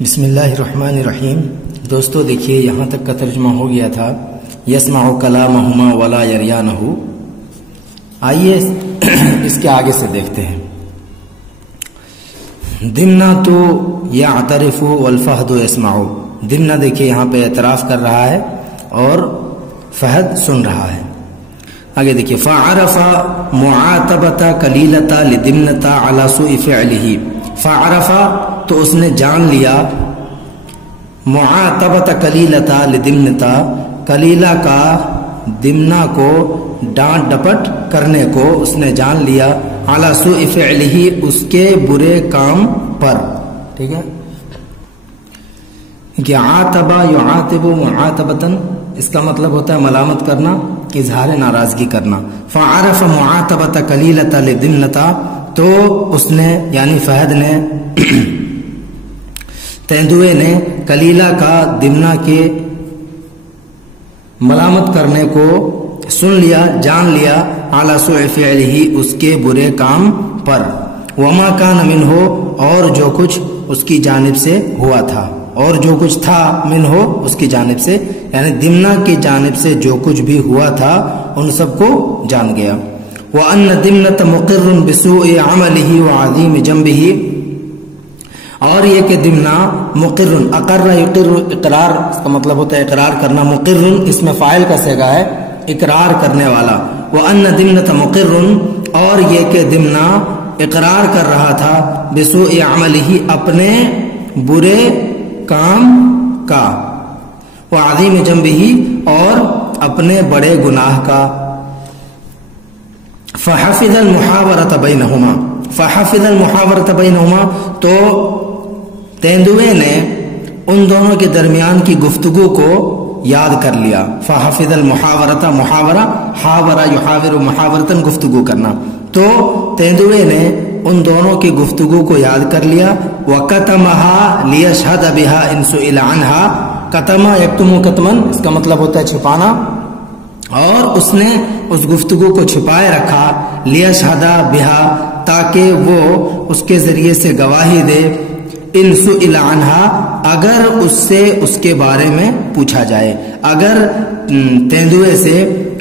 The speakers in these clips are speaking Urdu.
بسم اللہ الرحمن الرحیم۔ دوستو دیکھیے یہاں تک کا ترجمہ ہو گیا تھا یسمع کلامہما ولا یریانہ۔ آئیے اس کے آگے سے دیکھتے ہیں۔ دمنا تو یعترف والفہد یسمع۔ دمنا دیکھیے یہاں پہ اعتراف کر رہا ہے اور فہد سن رہا ہے۔ آگے دیکھیے فعرف معاتبۃ کلیلۃ لدمنۃ علی سوء فعلہ۔ فعرف تو اس نے جان لیا، معاتبۃ کلیلۃ لدمنۃ کلیلہ کا دمنہ کو ڈانٹ ڈپٹ کرنے کو اس نے جان لیا، علی سوء فعلہ اس کے برے کام پر۔ ٹھیک ہے کہ عاتبہ یعاتب معاتبۃ اس کا مطلب ہوتا ہے ملامت کرنا، اظہار ناراضگی کرنا۔ فعرف معاتبۃ کلیلۃ لدمنۃ تو اس نے یعنی فہد نے تیندوے نے کلیلہ کا دمنہ کے ملامت کرنے کو سن لیا، جان لیا، علی سوء فعلہ اس کے برے کام پر، وما کان منہ اور جو کچھ اس کی جانب سے ہوا تھا، اور جو کچھ تھا منہ اس کی جانب سے یعنی دمنہ کی جانب سے جو کچھ بھی ہوا تھا ان سب کو جان گیا۔ وَأَنَّ دِمْنَةَ مُقِرٌ بِسُوءِ عَمَلِهِ وَعَظِيمِ جَنْبِهِ، اور یہ کہ دمنہ مقر، اقر یقر اقرار اس کا مطلب ہوتا ہے اقرار کرنا، مقر اس میں فاعل کا صیغہ ہے اقرار کرنے والا۔ وَأَنَّ دِمْنَةَ مُقِرٌ اور یہ کہ دمنہ اقرار کر رہا تھا بِسُوءِ عَمَلِهِ اپنے برے کام کا، وعظیم جنبہ اور اپنے بڑے گناہ کا۔ فحفظ المحاورۃ بینہما، فحفظ المحاورۃ بینہما تو تیندوے نے ان دونوں کے درمیان کی گفتگو کو یاد کر لیا۔ فحفظ المحاورۃ، محاورہ حاورہ یحاور محاورتاً گفتگو کرنا، تو تیندوے نے ان دونوں کی گفتگو کو یاد کر لیا۔ وَكَتَمَهَا لِيَشْهَدَ بِهَا إِنْ سُئِلَ عَنْهَا، کتما یکتم کتمن اس کا مطلب ہوتا ہے چھپانا، اور اس نے اس گفتگو کو چھپائے رکھا، لِيَشْهَدَ بِهَا تاکہ وہ اس کے ذریعے سے گواہی دے، إِنْ سُئِلَ عَنْهَا اگر اس سے اس کے بارے میں پوچھا جائے، اگر تیندوے سے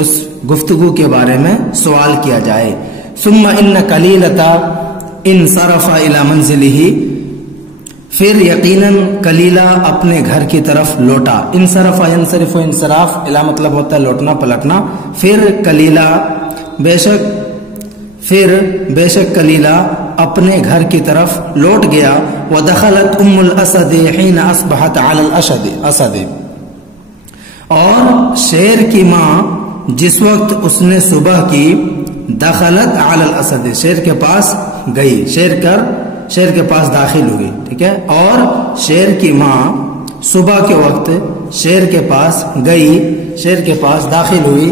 اس گفتگو کے بارے میں سوال کیا جائے۔ ثم ان کلیلۃ انصرف الی منزلہ، پھر یقیناً کلیلہ اپنے گھر کی طرف لوٹا۔ انصرف ینصرف و انصراف الی مطلب ہوتا ہے لوٹنا پلٹنا۔ پھر کلیلہ بے شک کلیلہ اپنے گھر کی طرف لوٹ گیا۔ ودخلت ام الاسد حین اصبحت علی الاسد، اور شیر کی ماں جس وقت اس نے صبح کی، دخلت علی الاسد شیر کے پاس گئی، شیر کے پاس داخل ہوئی۔ ٹھیک ہے، اور شیر کی ماں صبح کے وقت شیر کے پاس گئی، شیر کے پاس داخل ہوئی۔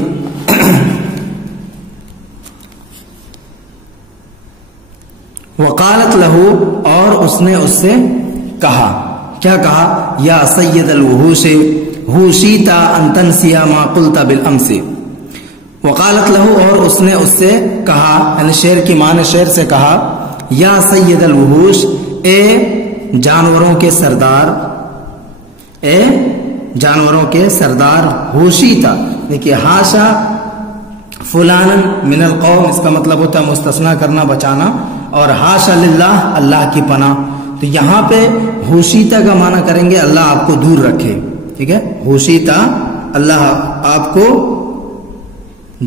وقالت لہو اور اس نے اس سے کہا، کیا کہا؟ یا سید الوحوش ہوشیت ان تنسی ما قلت بالامس۔ وقالت لہو اور اس نے اس سے کہا، یعنی شیر کی ماں نے شیر سے کہا، یا سید الوحوش اے جانوروں کے سردار، اے جانوروں کے سردار، ہوشیتا دیکھیے ہاشا فلان من القوم اس کا مطلب ہوتا ہے مستثنا کرنا، بچانا، اور ہاشا للہ اللہ کی پناہ۔ تو یہاں پہ ہوشیتا کا معنی کریں گے اللہ آپ کو دور رکھے۔ ٹھیک ہے، ہوشیتا اللہ آپ کو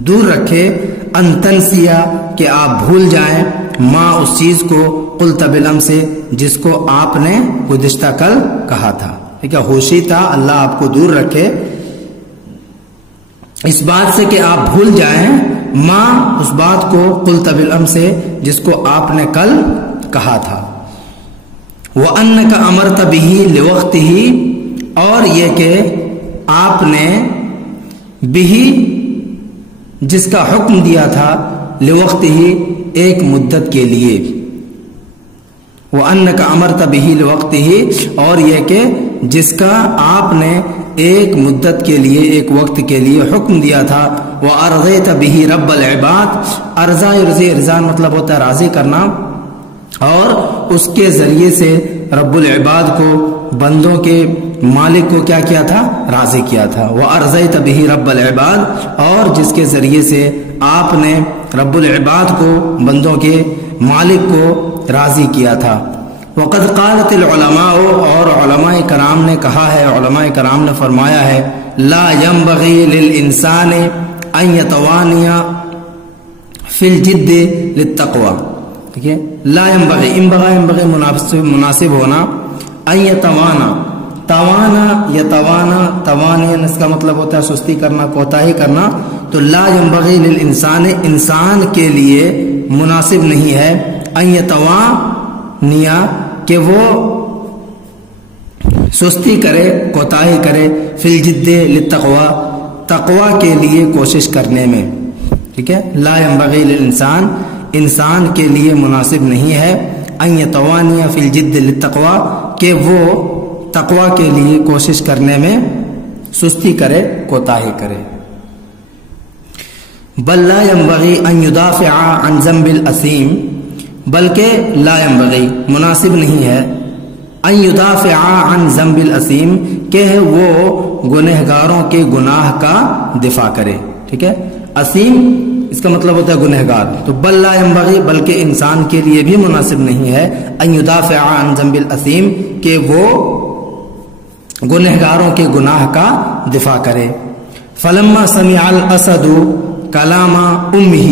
دور رکھے، انتنسیا کہ آپ بھول جائیں، ماں اس چیز کو، قلت بالامس جس کو آپ نے گزشتہ کل کہا تھا۔ ٹھیک ہے، ہوشیتا اللہ آپ کو دور رکھے اس بات سے کہ آپ بھول جائیں، ماں اس بات کو، قلت بالامس جس کو آپ نے کل کہا تھا۔ وَأَنَّكَ أَمَرْتَ بِهِ لِوَقْتِهِ اور یہ کہ آپ نے بِهِ جس کا حکم دیا تھا، لِوَقْتِهِ ایک مدت کے لیے، وَأَنَّكَ أَمَرْتَ بِهِ لِوَقْتِهِ اور یہ کہ جس کا آپ نے ایک مدت کے لیے، ایک وقت کے لیے حکم دیا تھا۔ وَأَرْضَيْتَ بِهِ رَبَّ الْعِبَادِ، ارضا مطلب ہوتا ہے راضی کرنا، اور اس کے ذریعے سے رب العباد کو، بندوں کے مالک کو کیا کیا تھا؟ راضی کیا تھا۔ وَأَرْضَيْتَ بِهِ رَبَّ الْعِبَادِ، اور جس کے ذریعے سے آپ نے رب العباد کو، بندوں کے مالک کو راضی کیا تھا۔ وَقَدْ قَالَتِ الْعُلَمَاءُ، اور علماء کرام نے کہا ہے، علماء کرام نے فرمایا ہے، لَا يَنبَغِي لِلْإِنسَانِ أَن يَتَوَانِيَ فِي الْجِدِّ لِلتَّقْوَى، ٹھیک ہے، لا ينبغي، ينبغي مناسب ہونا، ان یتوانا، توانا یتوانا، توانین اس کا مطلب ہوتا ہے سستی کرنا، کوتاہی کرنا، تو لا ينبغي للانسان، انسان کے لیے مناسب نہیں ہے، ان یتوانیا، کہ وہ سستی کرے، کوتاہی کرے، فی الجد للتقوی، تقوی کے لیے کوشش کرنے میں، ٹھیک ہے، لا ينبغي للانسان، انسان کے لیے مناسب نہیں ہے، ان یتوانی فی الجد للتقوی، کہ وہ تقوی کے لیے کوشش کرنے میں سستی کرے، کوتاہی کرے۔ بل لا ينبغي ان يدافع عن ذنب الاثیم، بلکہ لا ينبغي، مناسب نہیں ہے، ان يدافع عن ذنب الاثیم، کہ وہ گنہگاروں کے گناہ کا دفاع کرے، ٹھیک ہے، اثیم اس کا مطلب ہوتا ہے گنہگار، تو بل لا ينبغي، بلکہ انسان کے لیے بھی مناسب نہیں ہے، ان يدافع عن ذنب الاثیم، کہ وہ گنہگاروں کے گناہ کا دفاع کرے۔ فلما سمع الاسد کلام امہ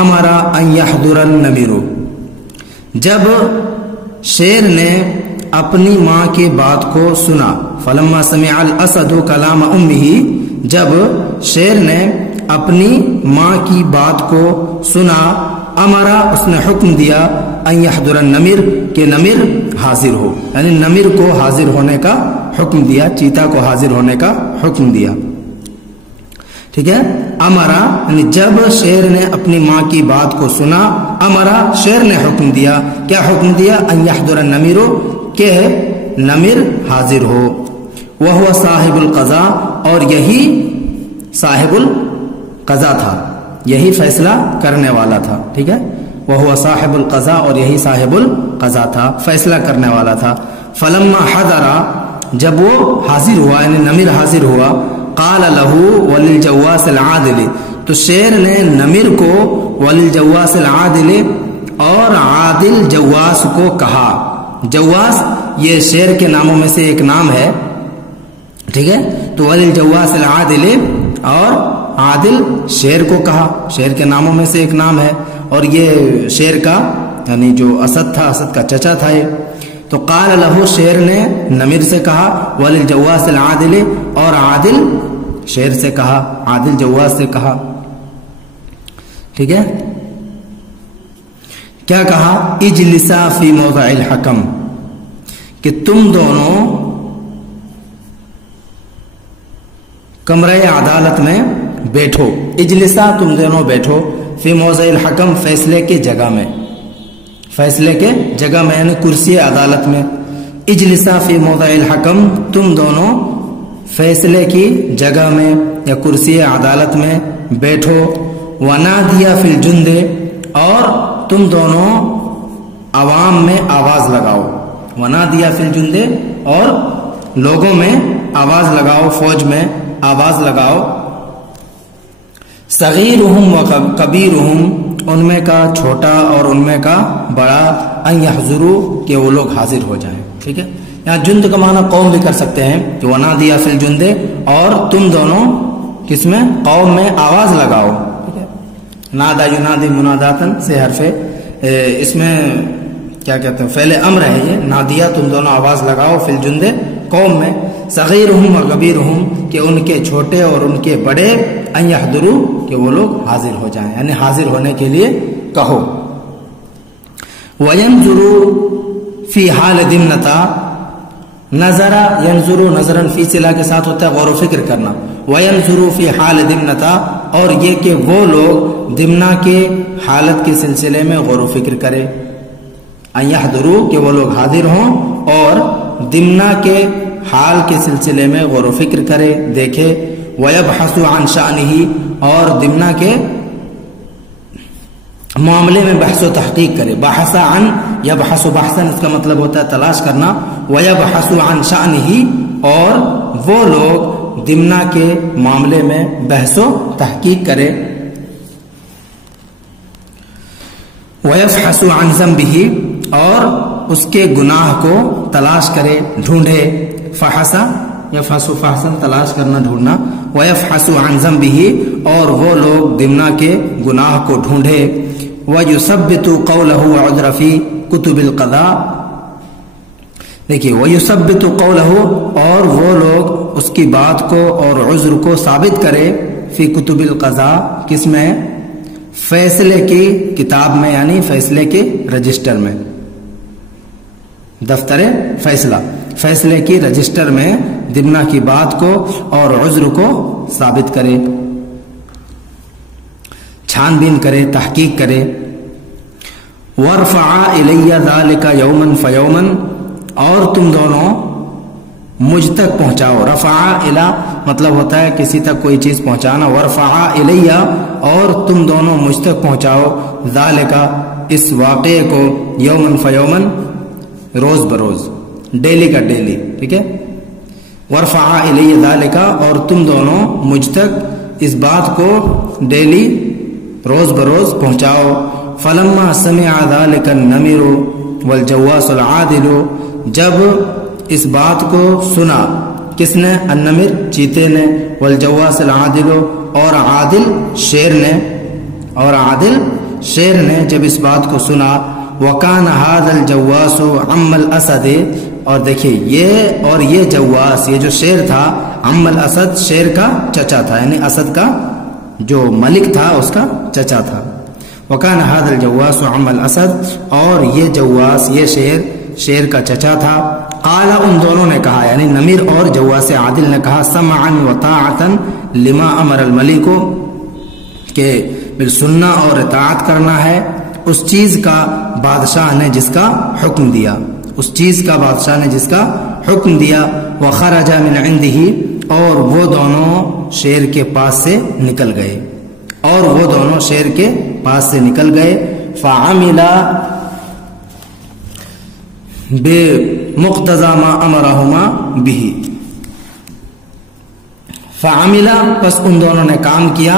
امر ان يحضر النمر، جب شیر نے اپنی ماں کی بات کو سنا، فلما سمع الاسد کلام امہ، جب شیر نے اپنی ماں کی بات کو سنا، امرا، اس نے حکم دیا، ان یحضر النمر، کہ نمر حاضر ہو، یعنی نمر کو حاضر ہونے کا حکم دیا، چیتا کو حاضر ہونے کا حکم دیا، ٹھیک ہے، امرا، یعنی جب شیر نے اپنی ماں کی بات کو سنا، امرا، شیر نے حکم دیا، کیا حکم دیا؟ ان یحضر النمر، کہ نمر حاضر ہو، وہو صاحب القضاء، اور یہی صاحب القضاء تھا، یہی فیصلہ کرنے والا تھا، ٹھیک ہے، وہو صاحب القضاء، اور یہی صاحب القضاء تھا، فیصلہ کرنے والا تھا۔ فلما حضر، جب وہ حاضر ہوا، یعنی نمر حاضر ہوا، قال له وللجواس العادل، تو شیر نے نمر کو وللجواس العادل، اور عادل جواس کو کہا، جواس یہ شیر کے ناموں میں سے ایک نام ہے، ٹھیک ہے، تو وللجواس العادل، اور عادل شیر کو کہا، شیر کے ناموں میں سے ایک نام ہے، اور یہ شیر کا یعنی جو اسد تھا، اسد کا چچا تھا یہ، تو قال له، شیر نے نمر سے کہا، وللجواس العادل، اور عادل شیر سے کہا، عادل جواس سے کہا، ٹھیک ہے، کیا کہا؟ اجلسا فی موضع الحکم، کہ تم دونوں کمرے عدالت میں بیٹھو، اجلسا، تم دونوں بیٹھو، فی موضع الحکم، فیصلے کی جگہ میں، فیصلے کے جگہ میں، یعنی کرسی عدالت میں، اجلسا فی موضع الحکم، تم دونوں فیصلے کی جگہ میں یا کرسی عدالت میں بیٹھو، ونادیا فی الجند، اور تم دونوں عوام میں آواز لگاؤ، ونادیا فی الجند، اور لوگوں میں آواز لگاؤ، فوج میں آواز لگاؤ، صغیرہم و کبیرہم، ان میں کا چھوٹا اور ان میں کا بڑا، ان یحضروا، کہ وہ لوگ حاضر ہو جائیں، ٹھیک ہے، یہاں جند کا معنی قوم بھی کر سکتے ہیں، کہ ونادیا فی الجند، اور تم دونوں کس میں؟ قوم میں آواز لگاؤ، ٹھیک ہے، نادا ینادی مناداتن سے حرف، اس میں کیا کہتے ہیں، فعل امر ہے یہ، نادیا، تم دونوں آواز لگاؤ، فی الجند، قوم میں، صغیرہم و کبیرہم، کہ ان کے چھوٹے اور ان کے بڑے، ان یحضروا، کہ وہ لوگ حاضر ہو جائیں، یعنی حاضر ہونے کے لیے کہو۔ وَيَنْظُرُوا فِي حَالِ دِمْنَةَ، نظرا ینظروا، نظراً فی صلہ کے ساتھ ہوتا ہے غور و فکر کرنا، وَيَنْظُرُوا فِي حَالِ دِمْنَةَ، اور یہ کہ وہ لوگ دمنہ کے حالت کے سلسلے میں غور و فکر کرے، ان یحضروا، کہ وہ لوگ حاضر ہوں، اور دمنہ کے حال کے سلسلے میں غور و فکر کرے، دیکھے، وَيَبْحَثُ عَنْ شَأْنِهِ، اور دمنہ کے معاملے میں بحث و تحقیق کرے. بحث عن یبحث بحثن اس کا مطلب ہوتا ہے تلاش کرنا. ویبحث عن شأنہ اور وہ لوگ دمنا کے معاملے میں بحث و تحقیق کرے. ویفحص عن ذنبہ اور اس کے گناہ کو تلاش کرے ڈھونڈے. فحص یفحص فحصن تلاش کرنا ڈھونڈنا. ویفحص عن ذنبہ اور وہ لوگ دمنا کے گناہ کو ڈھونڈے. وَيُثَبِّتُ قَوْلَهُ وَعُذْرَ فِي كُتُبِ الْقَضَاءِ. دیکھیے وَيُثَبِّتُ قَوْلَهُ اور وہ لوگ اس کی بات کو اور عذر کو ثابت کرے. فی کتب القضاء کس میں؟ فیصلے کی کتاب میں یعنی فیصلے کے رجسٹر میں. دفتر فیصلہ فیصلے کی رجسٹر میں دمنا کی بات کو اور عذر کو ثابت کرے چھان بین کرے تحقیق کرے. وَرْفَعَ إِلَيَّ ذَلِكَ يَوْمًا فَيَوْمًا اور تم دونوں مجھ تک پہنچاؤ. رفع الی مطلب ہوتا ہے کسی تک کوئی چیز پہنچانا. وَرْفَعَ إِلَيَّ اور تم دونوں مجھ تک پہنچاؤ. ذَلِكَ اس واقعے کو یومن فیومن روز بروز ڈیلی کا ڈیلی. ٹھیک ہے. وَرْفَعَ إِلَيَّ ذَلِكَ اور تم دونوں مجھ تک اس بات کو ڈیلی روز بروز پہنچاؤ. فلما سمع ذلك النمر والجواس العادل جب اس بات کو سنا کس نے؟ النمر چیتے نے. والجواس العادل اور عادل شیر نے جب اس بات کو سنا. وکان هذا الجواس عم الاسد اور دیکھیے یہ جواس یہ جو شیر تھا عم الاسد شیر کا چچا تھا یعنی اسد کا جو ملک تھا اس کا چچا تھا. وکان هذا الجواس عم الاسد اور یہ جواس یہ شیر کا چچا تھا. قال ان دونوں نے کہا یعنی نمیر اور جواس عادل نے کہا سمعا وطاعتا لما امر الملک کہ سننا اور اطاعت کرنا ہے اس چیز کا بادشاہ نے جس کا حکم دیا اس چیز کا بادشاہ نے جس کا حکم دیا. وخرج من عنده اور وہ دونوں شیر کے پاس سے نکل گئے. فعمل بمقتضى ما امرهما به فعمل پس ان دونوں نے کام کیا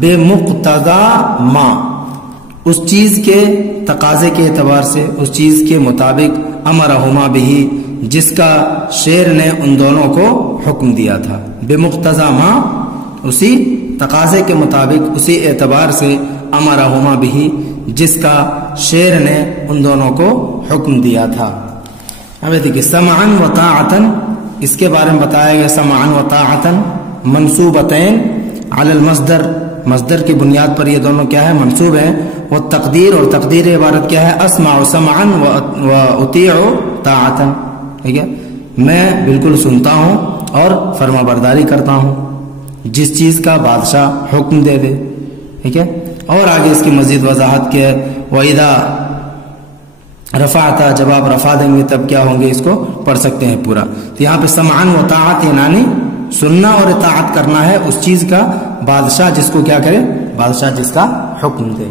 بمقتضى ما اس چیز کے تقاضے کے اعتبار سے اس چیز کے مطابق امرهما به جس کا شیر نے ان دونوں کو حکم دیا تھا. بمقتضى ما اسی تقاضے کے مطابق اسی اعتبار سے امرهما به جس کا شیر نے ان دونوں کو حکم دیا تھا. اب دیکھیے سمعا وطاعتا اس کے بارے میں بتایا گیا. سمعا وطاعتا منصوبتین علی المصدر مصدر کی بنیاد پر یہ دونوں کیا ہے منصوب ہیں. والتقدیر اور تقدیر عبارت کیا ہے اسمع سمعا واطیع طاعتا. ٹھیک ہے میں بالکل سنتا ہوں اور فرما برداری کرتا ہوں جس چیز کا بادشاہ حکم دے دے. ٹھیک ہے اور آگے اس کی مزید وضاحت کیا ہے. وَإِذَا رفعت جب آپ رفع دیں گے تب کیا ہوں گے اس کو پڑھ سکتے ہیں پورا. تو یہاں پہ سمعا وطاعت یعنی سننا اور اطاعت کرنا ہے اس چیز کا بادشاہ جس کو کیا کرے بادشاہ جس کا حکم دے.